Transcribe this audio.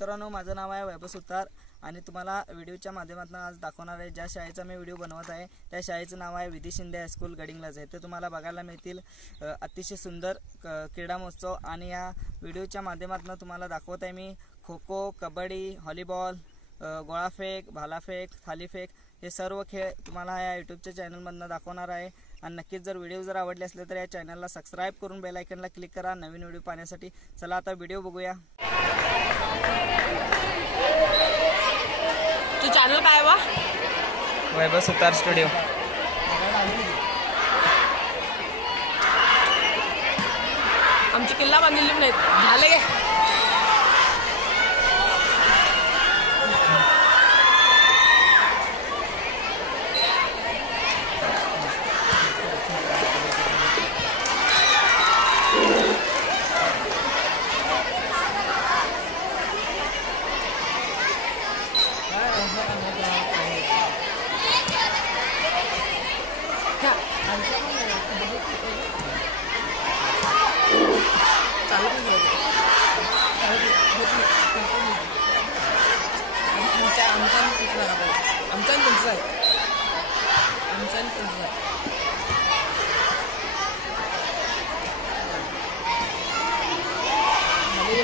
मित्रांनो, माझं नाव आहे वैभव सुतार आणि तुम्हाला व्हिडिओच्या माध्यमातून आज दाखवणार आहे ज्या शाळेचा मी व्हिडिओ बनवत आहे त्या शाळेचं नाव आहे विधी शिंदे हायस्कूल गडिंग्लज आहे। ते तुम्हाला बघायला मिळतील अतिशय सुंदर क्रीडा महोत्सव आणि या व्हिडिओच्या माध्यमातून तुम्हाला दाखवत आहे मी खो खो, कबड्डी, व्हॉलीबॉल, गोळाफेक, भालाफेक, थालीफेक हे सर्व खेळ तुम्हाला या यूट्यूबच्या चॅनलमधून दाखवणार आहे। आणि नक्कीच जर व्हिडिओ जर आवडले असले तर या चॅनलला सबस्क्राइब करून बेल आयकॉनला क्लिक करा नवीन व्हिडिओ पाहण्यासाठी। चला आता व्हिडिओ बघूया। तू चॅनल काय वा? वैभव सुतार स्टुडिओ। आमची किल्ला बांधलेली नाहीत झाले नवी